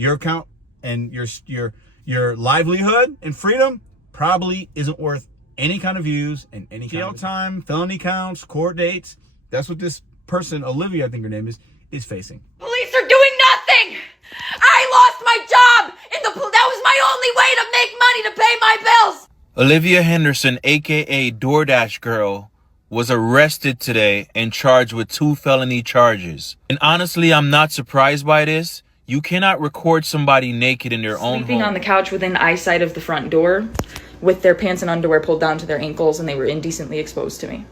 your account and your livelihood and freedom probably isn't worth any kind of views and any jail time, felony counts, court dates. That's what this person, Olivia, I think her name is facing. Police are doing nothing! I lost my job! That was my only way to make money to pay my bills! Olivia Henderson, aka DoorDash Girl, was arrested today and charged with 2 felony charges. And honestly, I'm not surprised by this. You cannot record somebody naked in their own home. Sleeping on the couch within eyesight of the front door with their pants and underwear pulled down to their ankles, and they were indecently exposed to me.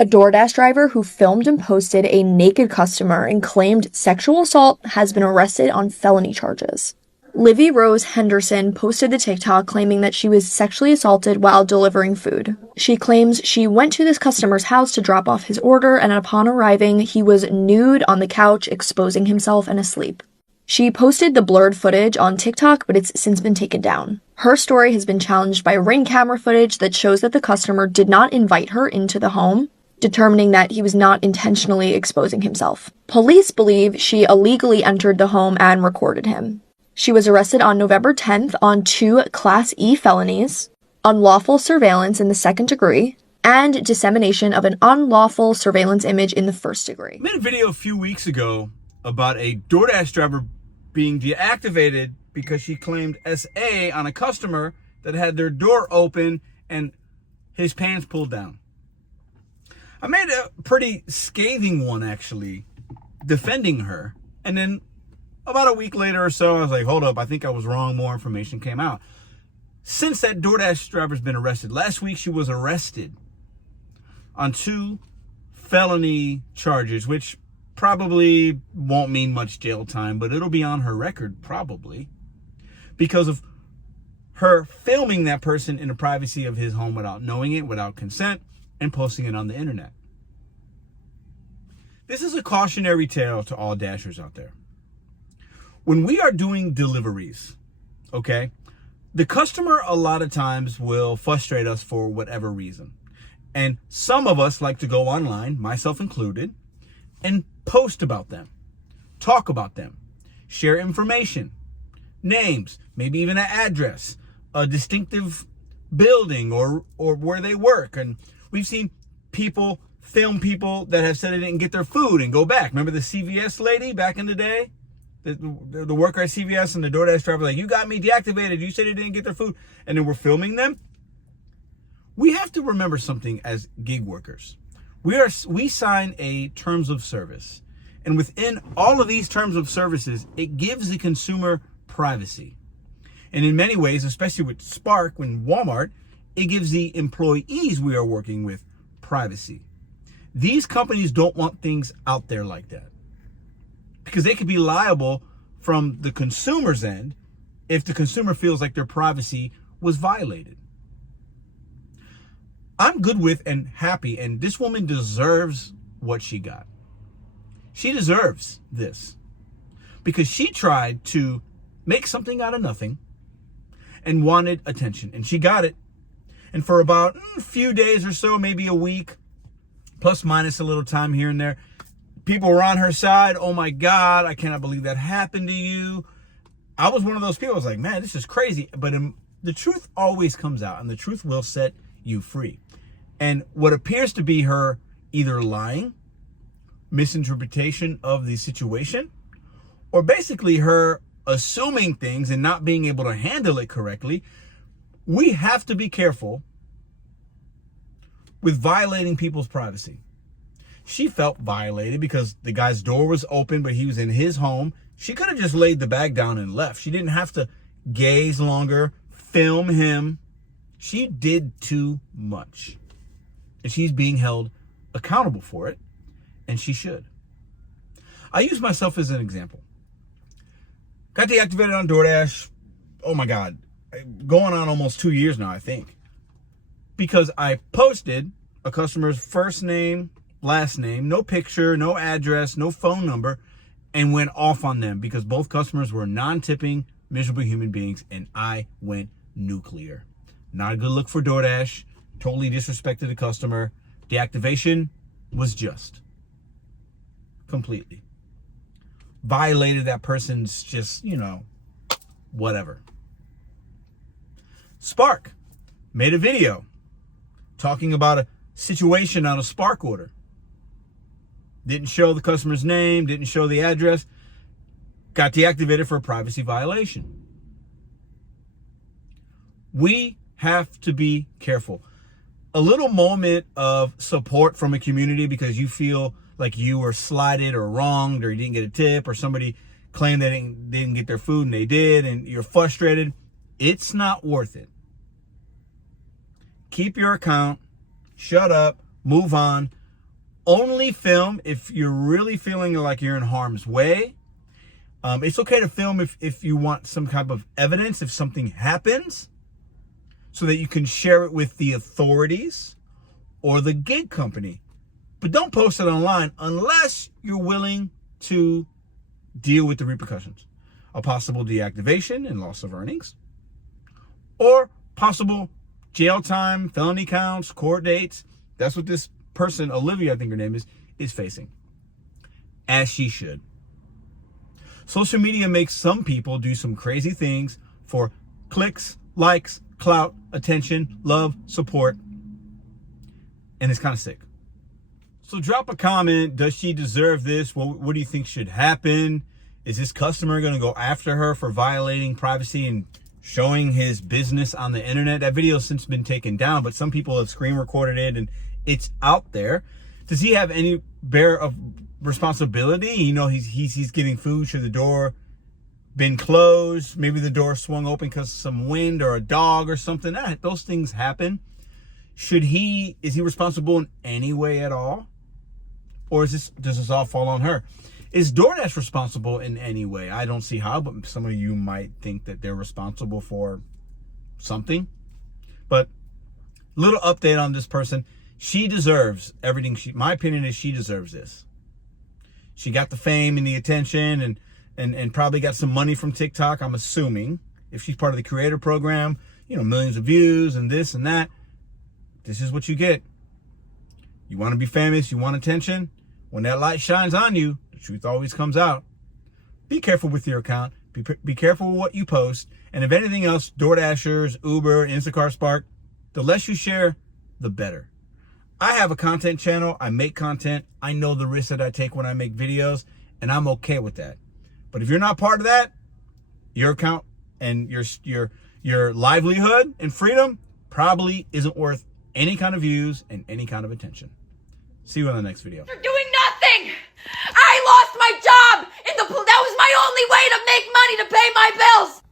A DoorDash driver who filmed and posted a naked customer and claimed sexual assault has been arrested on felony charges. Livy Rose Henderson posted the TikTok claiming that she was sexually assaulted while delivering food. She claims she went to this customer's house to drop off his order, and upon arriving, he was nude on the couch, exposing himself and asleep. She posted the blurred footage on TikTok, but it's since been taken down. Her story has been challenged by Ring camera footage that shows that the customer did not invite her into the home, determining that he was not intentionally exposing himself. Police believe she illegally entered the home and recorded him. She was arrested on November 10th on 2 Class E felonies, unlawful surveillance in the 2nd degree, and dissemination of an unlawful surveillance image in the 1st degree. I made a video a few weeks ago about a DoorDash driver being deactivated because she claimed SA on a customer that had their door open and his pants pulled down. I made a pretty scathing one, actually, defending her. And then about a week later or so, I was like, hold up, I think I was wrong. More information came out. Since that DoorDash driver's been arrested, last week she was arrested on 2 felony charges, which probably won't mean much jail time, but it'll be on her record probably because of her filming that person in the privacy of his home without knowing it, without consent, and posting it on the internet. This is a cautionary tale to all dashers out there. When we are doing deliveries, okay, the customer a lot of times will frustrate us for whatever reason. And some of us like to go online, myself included, and post about them, talk about them, share information, names, maybe even an address, a distinctive building or where they work. And we've seen people film people that have said they didn't get their food and go back. Remember the CVS lady back in the day? The worker at CVS and the DoorDash driver, like, you got me deactivated. You said they didn't get their food. And then we're filming them. We have to remember something as gig workers. We sign a terms of service. And within all of these terms of services, it gives the consumer privacy. And in many ways, especially with Spark and Walmart, it gives the employees we are working with privacy. These companies don't want things out there like that because they could be liable from the consumer's end if the consumer feels like their privacy was violated. I'm good with and happy, and this woman deserves what she got. She deserves this because she tried to make something out of nothing and wanted attention, and she got it. And for about a few days or so, maybe a week, plus minus a little time here and there, people were on her side. Oh my God, I cannot believe that happened to you. I was one of those people. I was like, man, this is crazy. But the truth always comes out, and the truth will set you free. And what appears to be her either lying, misinterpretation of the situation, or basically her assuming things and not being able to handle it correctly, we have to be careful with violating people's privacy. She felt violated because the guy's door was open, but he was in his home. She could have just laid the bag down and left. She didn't have to gaze longer, film him. She did too much. And she's being held accountable for it, and she should. I use myself as an example. Got deactivated on DoorDash. Oh my God. Going on almost 2 years now, I think. Because I posted a customer's first name, last name, no picture, no address, no phone number, and went off on them because both customers were non-tipping, miserable human beings, and I went nuclear. Not a good look for DoorDash. Totally disrespected the customer. Deactivation was just. Completely. Violated that person's just, whatever. Spark made a video talking about a situation on a Spark order. Didn't show the customer's name, didn't show the address, got deactivated for a privacy violation. We have to be careful. A little moment of support from a community because you feel like you were slighted or wronged or you didn't get a tip or somebody claimed they didn't get their food and they did and you're frustrated, it's not worth it. Keep your account, shut up, move on. Only film if you're really feeling like you're in harm's way. It's okay to film if you want some type of evidence, if something happens, so that you can share it with the authorities or the gig company. But don't post it online unless you're willing to deal with the repercussions. A possible deactivation and loss of earnings, or possible jail time, felony counts, court dates. That's what this person, Olivia, I think her name is facing. As she should. Social media makes some people do some crazy things for clicks, likes, clout, attention, love, support. And it's kind of sick. So drop a comment. Does she deserve this? What do you think should happen? Is this customer going to go after her for violating privacy and showing his business on the internet? That video has since been taken down, but some people have screen recorded it and it's out there. Does he have any bear of responsibility? You know, he's getting food. Should the door been closed? Maybe the door swung open because of some wind or a dog or something. Those things happen. Is he responsible in any way at all? Or does this all fall on her? Is DoorDash responsible in any way? I don't see how, but some of you might think that they're responsible for something. But little update on this person. She deserves everything. My opinion is she deserves this. She got the fame and the attention and probably got some money from TikTok, I'm assuming. If she's part of the creator program, you know, millions of views and this and that. This is what you get. You want to be famous, you want attention. When that light shines on you, the truth always comes out. Be careful with your account. Be careful with what you post. And if anything else, DoorDashers, Uber, Instacart, Spark, the less you share, the better. I have a content channel. I make content. I know the risks that I take when I make videos, and I'm okay with that. But if you're not part of that, your account and your livelihood and freedom probably isn't worth any kind of views and any kind of attention. See you on the next video. You're doing nothing! I lost my job! That was my only way to make money to pay my bills!